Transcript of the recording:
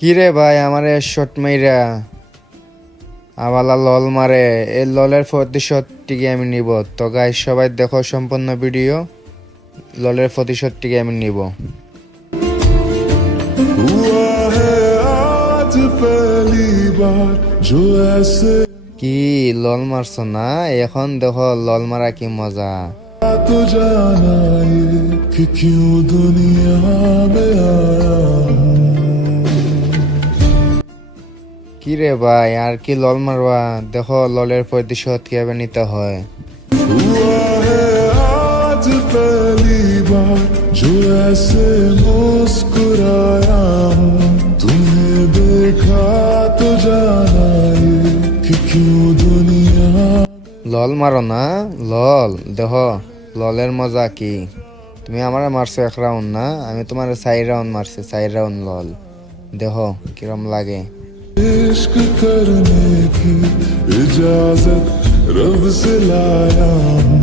কি রে ভাই আমারে শট মাইরা আবালা লল মারে, এই ললের প্রতিশোধটিকে আমি নিব। তো গাইস সবাই দেখো সম্পূর্ণ ভিডিও, ললের প্রতিশোধটিকে আমি নিব। কি লল মারছো না? এখন দেখো লল মারা কি মজা। तो जाना ये कि क्यों दुनिया में आया কি রে ভাই আর কি লল মারবা? দেখো ললের প্রতিশোধ কিভাবে নিতে হয়। हुआ है आज पहली बार जो ऐसे मुस्कुराया हूँ तुम्हें देखा तो जाना ये कि क्यों दुनिया লল মারো না, লল দেখো ললের মজা কি। তুমি আমারে মারছো 1 রাউন্ড না, আমি তোমার 4 রাউন্ড মারছি, 4 রাউন্ড লল। দেখো কিরম লাগে। इश्क करने की इजाजत रब से लाया हूँ